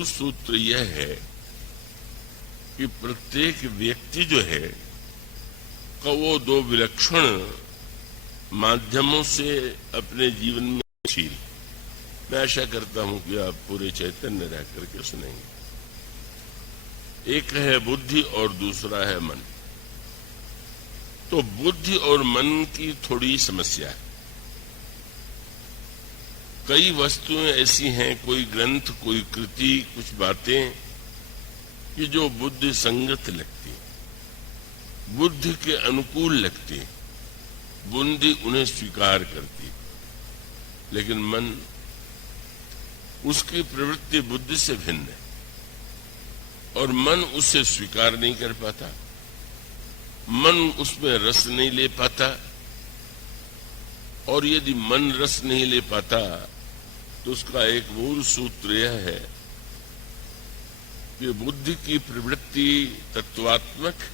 मूल सूत्र यह है कि प्रत्येक व्यक्ति जो है का वो दो विलक्षण माध्यमों से अपने जीवन में शील। मैं आशा करता हूं कि आप पूरे चैतन्य रह करके सुनेंगे। एक है बुद्धि और दूसरा है मन। तो बुद्धि और मन की थोड़ी समस्या है। कई वस्तुएं ऐसी हैं, कोई ग्रंथ, कोई कृति, कुछ बातें कि जो बुद्धि संगत लगती, बुद्धि के अनुकूल लगती, बुद्धि उन्हें स्वीकार करती, लेकिन मन, उसकी प्रवृत्ति बुद्धि से भिन्न है और मन उसे स्वीकार नहीं कर पाता, मन उसमें रस नहीं ले पाता। और यदि मन रस नहीं ले पाता तो उसका एक मूल सूत्र यह है कि बुद्धि की प्रवृत्ति तत्वात्मक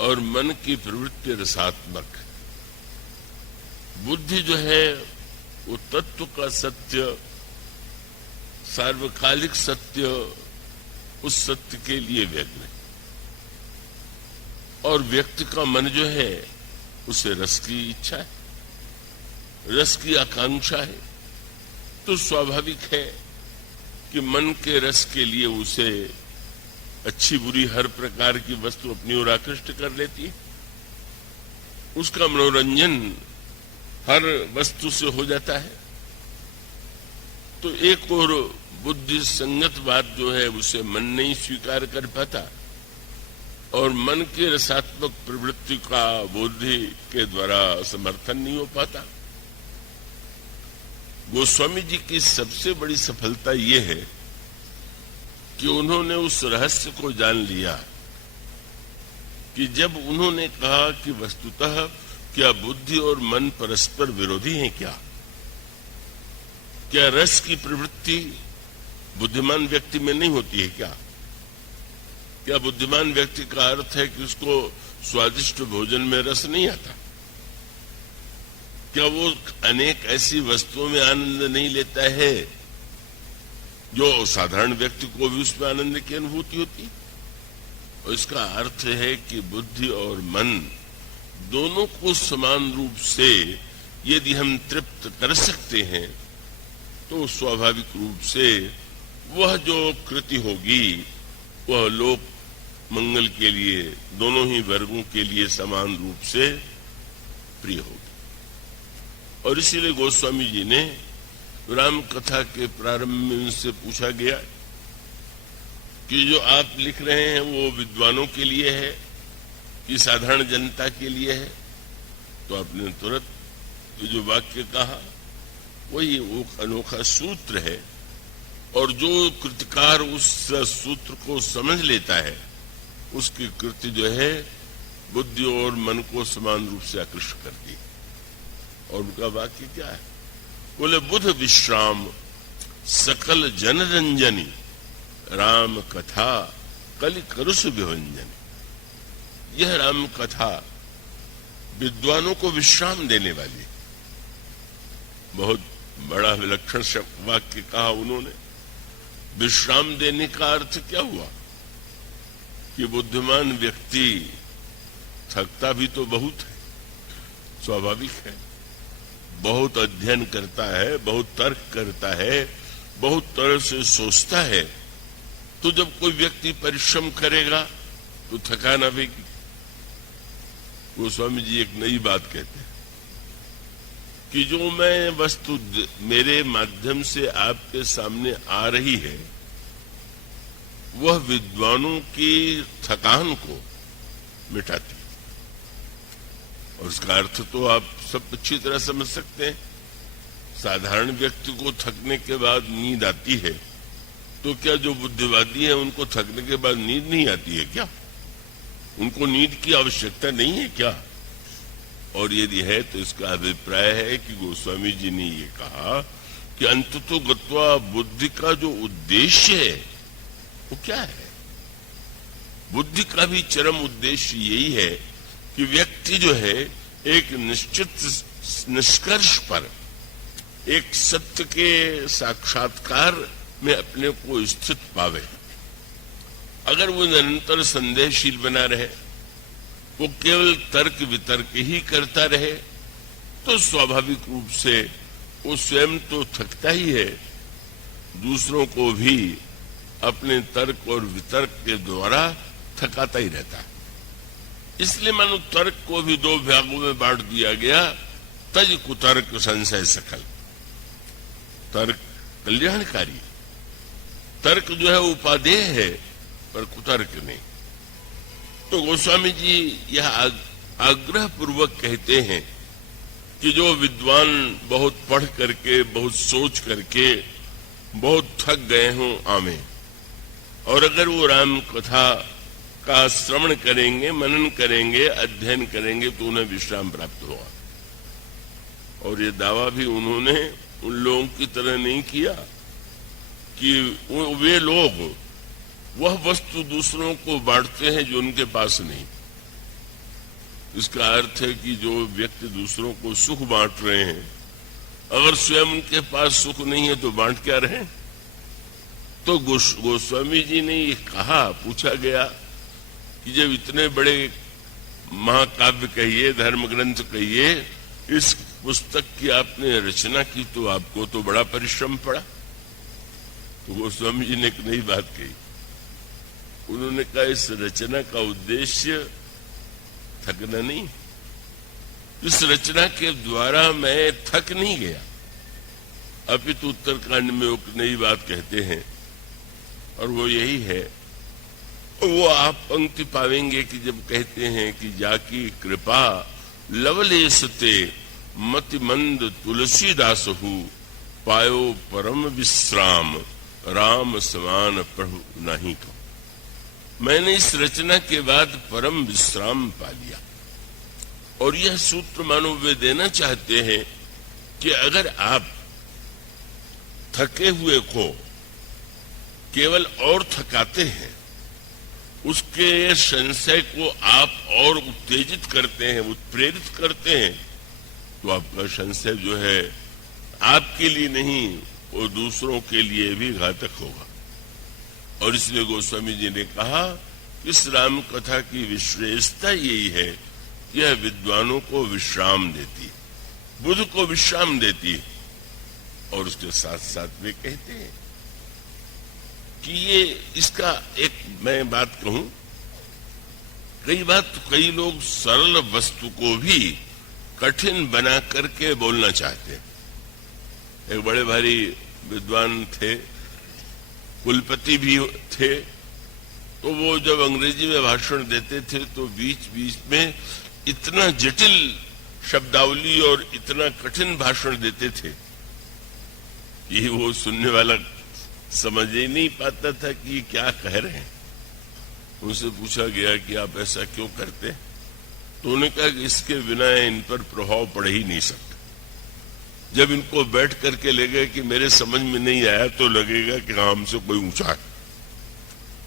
और मन की प्रवृत्ति रसात्मक। बुद्धि जो है वो तत्व का सत्य, सार्वकालिक सत्य, उस सत्य के लिए व्यग्र है, और व्यक्ति का मन जो है उसे रस की इच्छा है, रस की आकांक्षा है। तो स्वाभाविक है कि मन के रस के लिए उसे अच्छी बुरी हर प्रकार की वस्तु अपनी ओर आकृष्ट कर लेती है। उसका मनोरंजन हर वस्तु से हो जाता है। तो एक और बुद्धि संगत बात जो है उसे मन नहीं स्वीकार कर पाता और मन के रसात्मक प्रवृत्ति का बुद्धि के द्वारा समर्थन नहीं हो पाता। गोस्वामी जी की सबसे बड़ी सफलता यह है कि उन्होंने उस रहस्य को जान लिया कि जब उन्होंने कहा कि वस्तुतः क्या बुद्धि और मन परस्पर विरोधी हैं क्या रस की प्रवृत्ति बुद्धिमान व्यक्ति में नहीं होती है क्या बुद्धिमान व्यक्ति का अर्थ है कि उसको स्वादिष्ट भोजन में रस नहीं आता? क्या वो अनेक ऐसी वस्तुओं में आनंद नहीं लेता है जो साधारण व्यक्ति को भी उसमें आनंद की अनुभूति होती? और इसका अर्थ है कि बुद्धि और मन दोनों को समान रूप से यदि हम तृप्त कर सकते हैं तो स्वाभाविक रूप से वह जो कृति होगी वह लोक मंगल के लिए, दोनों ही वर्गों के लिए समान रूप से प्रिय होगी। और इसीलिए गोस्वामी जी ने राम कथा के प्रारंभ में उनसे पूछा गया कि जो आप लिख रहे हैं वो विद्वानों के लिए है कि साधारण जनता के लिए है? तो आपने तुरंत जो वाक्य कहा वही वो अनोखा सूत्र है, और जो कृतिकार उस सूत्र को समझ लेता है उसकी कृति जो है बुद्धि और मन को समान रूप से आकृष्ट करती है। और उनका वाक्य क्या है? बोले बुध विश्राम सकल जनरंजनी राम कथा कलि करुष विभंजनी। यह राम कथा विद्वानों को विश्राम देने वाली। बहुत बड़ा विलक्षण वाक्य कहा उन्होंने। विश्राम देने का अर्थ क्या हुआ कि बुद्धिमान व्यक्ति थकता भी तो बहुत है, स्वाभाविक है, बहुत अध्ययन करता है, बहुत तर्क करता है, बहुत तरह से सोचता है। तो जब कोई व्यक्ति परिश्रम करेगा तो थकान आवेगी। गोस्वामी जी एक नई बात कहते हैं कि जो मैं वस्तु मेरे माध्यम से आपके सामने आ रही है वह विद्वानों की थकान को मिटाती। और उसका अर्थ तो आप सब अच्छी तरह समझ सकते हैं। साधारण व्यक्ति को थकने के बाद नींद आती है, तो क्या जो बुद्धिवादी है उनको थकने के बाद नींद नहीं आती है क्या? उनको नींद की आवश्यकता नहीं है क्या? और यदि है तो इसका अभिप्राय है कि गोस्वामी जी ने ये कहा कि अंततो गत्वा बुद्धि का जो उद्देश्य है वो क्या है? बुद्धि का भी चरम उद्देश्य यही है कि व्यक्ति जो है एक निश्चित निष्कर्ष पर, एक सत्य के साक्षात्कार में अपने को स्थित पावे। अगर वो निरंतर संदेहशील बना रहे, वो केवल तर्क वितर्क ही करता रहे, तो स्वाभाविक रूप से वो स्वयं तो थकता ही है, दूसरों को भी अपने तर्क और वितर्क के द्वारा थकाता ही रहता है। इसलिए मानो तर्क को भी दो भागों में बांट दिया गया, तज कुतर्क संशय सकल। तर्क कल्याणकारी, तर्क जो है उपादेय है, पर कुतर्क नहीं। तो गोस्वामी जी यह आग्रह पूर्वक कहते हैं कि जो विद्वान बहुत पढ़ करके, बहुत सोच करके बहुत थक गए हों आमे, और अगर वो राम कथा का श्रवण करेंगे, मनन करेंगे, अध्ययन करेंगे, तो उन्हें विश्राम प्राप्त होगा। और ये दावा भी उन्होंने उन लोगों की तरह नहीं किया कि वे लोग वह वस्तु दूसरों को बांटते हैं जो उनके पास नहीं। इसका अर्थ है कि जो व्यक्ति दूसरों को सुख बांट रहे हैं, अगर स्वयं उनके पास सुख नहीं है तो बांट क्या रहे। तो गोस्वामी जी ने ये कहा, पूछा गया कि जब इतने बड़े महाकाव्य कहिए, धर्म ग्रंथ कहिए, इस पुस्तक की आपने रचना की, तो आपको तो बड़ा परिश्रम पड़ा। तो गोस्वामी जी ने एक नई बात कही। उन्होंने कहा इस रचना का उद्देश्य थकना नहीं, इस रचना के द्वारा मैं थक नहीं गया। अपितु उत्तरकांड में एक नई बात कहते हैं, और वो यही है, वो आप पंक्ति पावेंगे कि जब कहते हैं कि जाकी कृपा लवलेसते मति मंद तुलसीदास हु, पायो परम विश्राम राम समान प्रभु नहीं को। मैंने इस रचना के बाद परम विश्राम पा लिया। और यह सूत्र मानो वे देना चाहते हैं कि अगर आप थके हुए को केवल और थकाते हैं, उसके संशय को आप और उत्तेजित करते हैं, उत्प्रेरित करते हैं, तो आपका संशय जो है आपके लिए नहीं, वो दूसरों के लिए भी घातक होगा। और इसलिए गोस्वामी जी ने कहा इस राम कथा की विशेषता यही है, यह विद्वानों को विश्राम देती है, बुद्ध को विश्राम देती है। और उसके साथ साथ वे कहते हैं कि ये इसका एक मैं बात कहूं, कई लोग सरल वस्तु को भी कठिन बना करके बोलना चाहते हैं। एक बड़े भारी विद्वान थे, कुलपति भी थे, तो वो जब अंग्रेजी में भाषण देते थे तो बीच बीच में इतना जटिल शब्दावली और इतना कठिन भाषण देते थे कि वो सुनने वाला समझ ही नहीं पाता था कि ये क्या कह रहे हैं। उनसे पूछा गया कि आप ऐसा क्यों करते, तो उन्होंने कहा कि इसके बिना इन पर प्रभाव पड़ ही नहीं सकता। जब इनको बैठ करके लगेगा कि मेरे समझ में नहीं आया, तो लगेगा कि हमसे कोई ऊंचा है।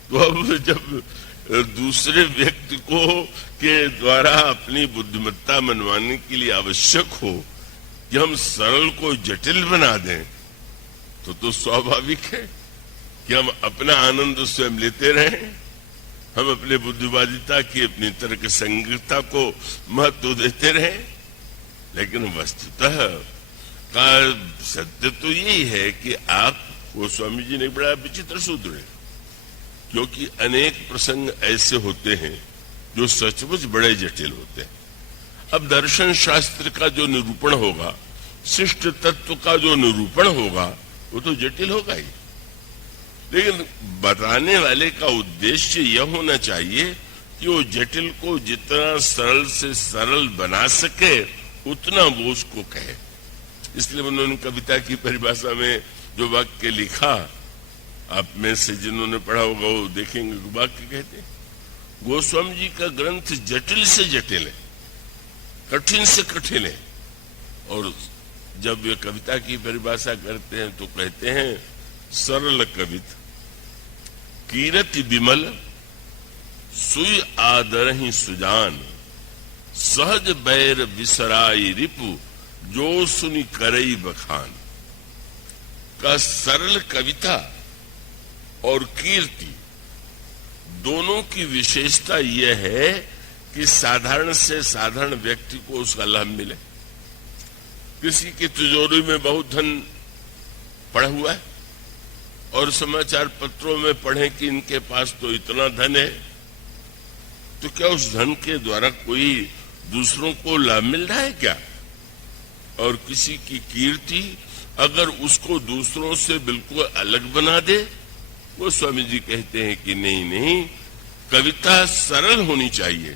तो अब जब दूसरे व्यक्ति को के द्वारा अपनी बुद्धिमत्ता मनवाने के लिए आवश्यक हो कि हम सरल को जटिल बना दें, तो स्वाभाविक है कि हम अपना आनंद स्वयं लेते रहें, हम अपने बुद्धिवादिता की, अपनी तर्क संगतता को महत्व देते रहें। लेकिन वस्तुतः का सत्य तो यही है कि आप, गोस्वामी जी ने बड़ा विचित्र सूत्र है, क्योंकि अनेक प्रसंग ऐसे होते हैं जो सचमुच बड़े जटिल होते हैं। अब दर्शन शास्त्र का जो निरूपण होगा, शिष्ट तत्व का जो निरूपण होगा, वो तो जटिल होगा ही। लेकिन बताने वाले का उद्देश्य यह होना चाहिए कि वो जटिल को जितना सरल से सरल बना सके उतना वो उसको कहे। इसलिए उन्होंने कविता की परिभाषा में जो वाक्य लिखा, आप में से जिन्होंने पढ़ा होगा वो देखेंगे, वाक्य कहते हैं गोस्वामी जी का ग्रंथ जटिल से जटिल है, कठिन से कठिन है। और जब वे कविता की परिभाषा करते हैं तो कहते हैं सरल कवित कीरति विमल सुई आदर ही सुजान, सहज बैर विसराई रिपु जो सुनी करई बखान। का सरल कविता और कीर्ति दोनों की विशेषता यह है कि साधारण से साधारण व्यक्ति को उसका लाभ मिले। किसी की तिजोरी में बहुत धन पड़ा हुआ है और समाचार पत्रों में पढ़े कि इनके पास तो इतना धन है, तो क्या उस धन के द्वारा कोई दूसरों को लाभ मिल रहा है क्या? और किसी की कीर्ति अगर उसको दूसरों से बिल्कुल अलग बना दे, वो स्वामी जी कहते हैं कि नहीं नहीं, कविता सरल होनी चाहिए।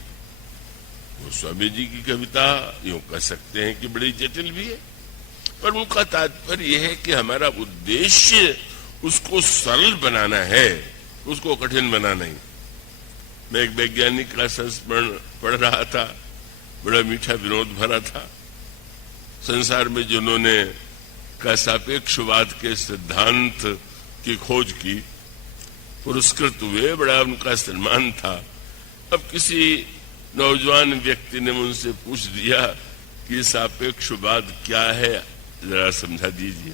वो स्वामी जी की कविता यूं कह सकते हैं कि बड़ी जटिल भी है, पर उनका तात्पर्य यह है कि हमारा उद्देश्य उसको सरल बनाना है, उसको कठिन बनाना नहीं। मैं एक वैज्ञानिक का संस्मरण पढ़ रहा था, बड़ा मीठा विनोद भरा था। संसार में जिन्होंने का सापेक्षवाद के सिद्धांत की खोज की पुरस्कृत हुए, बड़ा उनका सम्मान था। अब किसी नौजवान व्यक्ति ने मुझसे पूछ दिया कि सापेक्षवाद क्या है, जरा समझा दीजिए।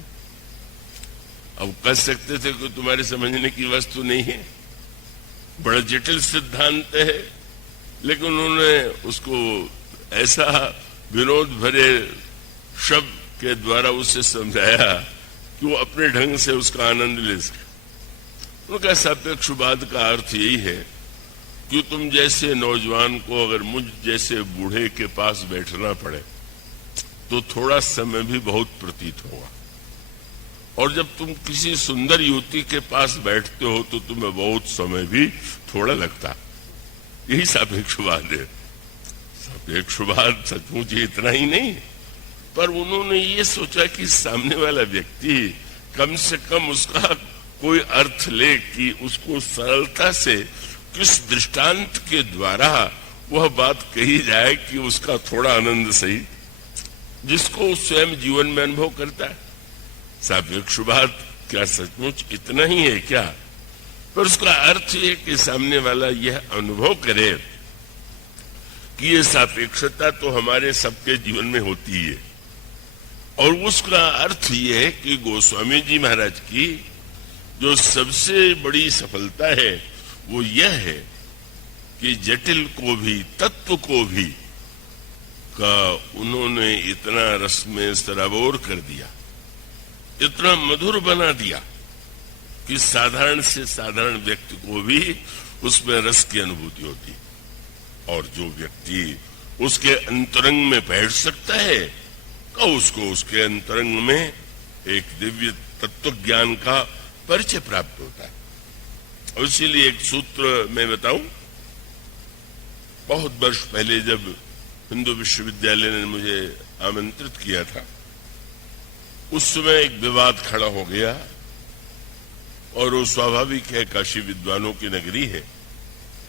अब कह सकते थे कि तुम्हारे समझने की वस्तु नहीं है, बड़ा जटिल सिद्धांत है, लेकिन उन्होंने उसको ऐसा विनोद भरे शब्द के द्वारा उसे समझाया कि वो अपने ढंग से उसका आनंद ले सके। उनका सापेक्षवाद का अर्थ यही है कि तुम जैसे नौजवान को अगर मुझ जैसे बूढ़े के पास बैठना पड़े तो थोड़ा समय भी बहुत प्रतीत होगा, और जब तुम किसी सुंदर युवती के पास बैठते हो तो तुम्हें बहुत समय भी थोड़ा लगता। यही सापेक्षवाद है। सापेक्षवाद सचमुच इतना ही नहीं, पर उन्होंने ये सोचा कि सामने वाला व्यक्ति कम से कम उसका कोई अर्थ ले कि उसको सरलता से किस दृष्टांत के द्वारा वह बात कही जाए कि उसका थोड़ा आनंद सही, जिसको स्वयं जीवन में अनुभव करता है। सापेक्षवाद क्या सचमुच इतना ही है क्या? पर उसका अर्थ ये कि सामने वाला यह अनुभव करे कि ये सापेक्षता तो हमारे सबके जीवन में होती ही है। और उसका अर्थ ये है कि गोस्वामी जी महाराज की जो सबसे बड़ी सफलता है वो यह है कि जटिल को भी, तत्व को भी का उन्होंने इतना रस में सराबोर कर दिया, इतना मधुर बना दिया कि साधारण से साधारण व्यक्ति को भी उसमें रस की अनुभूति होती। और जो व्यक्ति उसके अंतरंग में बैठ सकता है तो उसको उसके अंतरंग में एक दिव्य तत्व ज्ञान का परिचय प्राप्त होता है। और इसीलिए एक सूत्र मैं बताऊं, बहुत वर्ष पहले जब हिंदू विश्वविद्यालय ने मुझे आमंत्रित किया था, उस समय एक विवाद खड़ा हो गया, और वो स्वाभाविक है, काशी विद्वानों की नगरी है,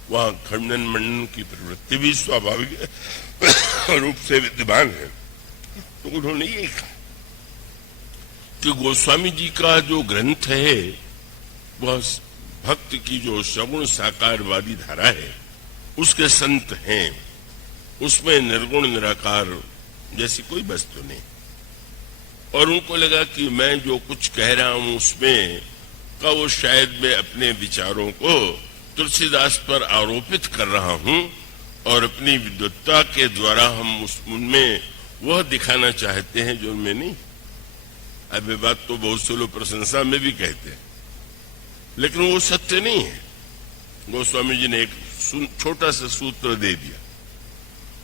वहां खंडन मंडन की प्रवृत्ति भी स्वाभाविक रूप से विद्यमान है। तो उन्होंने ये कहा कि गोस्वामी जी का जो ग्रंथ है वह भक्त की जो सगुण साकारवादी धारा है उसके संत हैं, उसमें निर्गुण निराकार जैसी कोई वस्तु नहीं। और उनको लगा कि मैं जो कुछ कह रहा हूं उसमें का वो शायद मैं अपने विचारों को तुलसीदास पर आरोपित कर रहा हूं, और अपनी विद्वत्ता के द्वारा हम उनमें वह दिखाना चाहते हैं जो उनमें नहीं। अब ये बात तो बहुत से लोग प्रशंसा में भी कहते हैं, लेकिन वो सत्य नहीं है। गोस्वामी जी ने एक छोटा सा सूत्र दे दिया,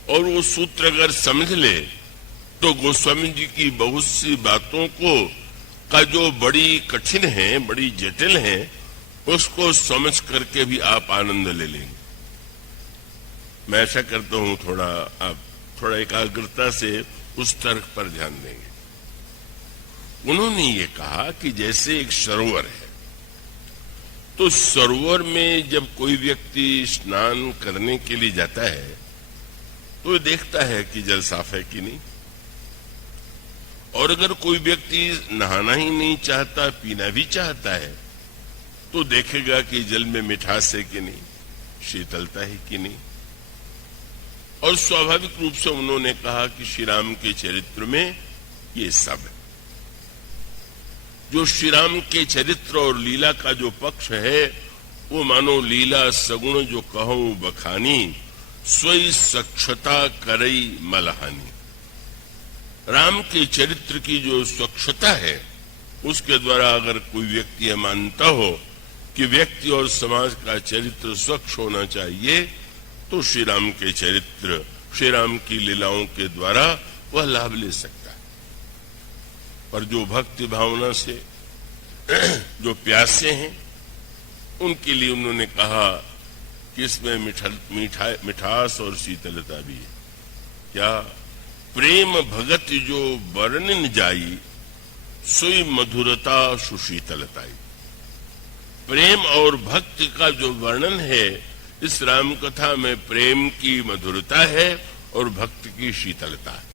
और वो सूत्र अगर समझ ले तो गोस्वामी जी की बहुत सी बातों को का जो बड़ी कठिन है, बड़ी जटिल है, उसको समझ करके भी आप आनंद ले लेंगे। मैं ऐसा करता हूं, आप थोड़ा एकाग्रता से उस तर्क पर ध्यान देंगे। उन्होंने ये कहा कि जैसे एक सरोवर है, तो सरोवर में जब कोई व्यक्ति स्नान करने के लिए जाता है तो देखता है कि जल साफ है कि नहीं। और अगर कोई व्यक्ति नहाना ही नहीं चाहता, पीना भी चाहता है, तो देखेगा कि जल में मिठास है कि नहीं, शीतलता है कि नहीं। और स्वाभाविक रूप से उन्होंने कहा कि श्री राम के चरित्र में ये सब है। जो श्री राम के चरित्र और लीला का जो पक्ष है वो मानो लीला सगुण जो कहूं बखानी, स्वई स्वच्छता करई मलहानी। राम के चरित्र की जो स्वच्छता है उसके द्वारा अगर कोई व्यक्ति यह मानता हो कि व्यक्ति और समाज का चरित्र स्वच्छ होना चाहिए तो श्री राम के चरित्र, श्री राम की लीलाओं के द्वारा वह लाभ ले सकता है। पर जो भक्ति भावना से जो प्यासे हैं उनके लिए उन्होंने कहा कि इसमें मिठास और शीतलता भी है। क्या? प्रेम भगत जो वर्णन जाई, सोई मधुरता सुशीतलताई। प्रेम और भक्ति का जो वर्णन है इस राम कथा में प्रेम की मधुरता है और भक्ति की शीतलता है।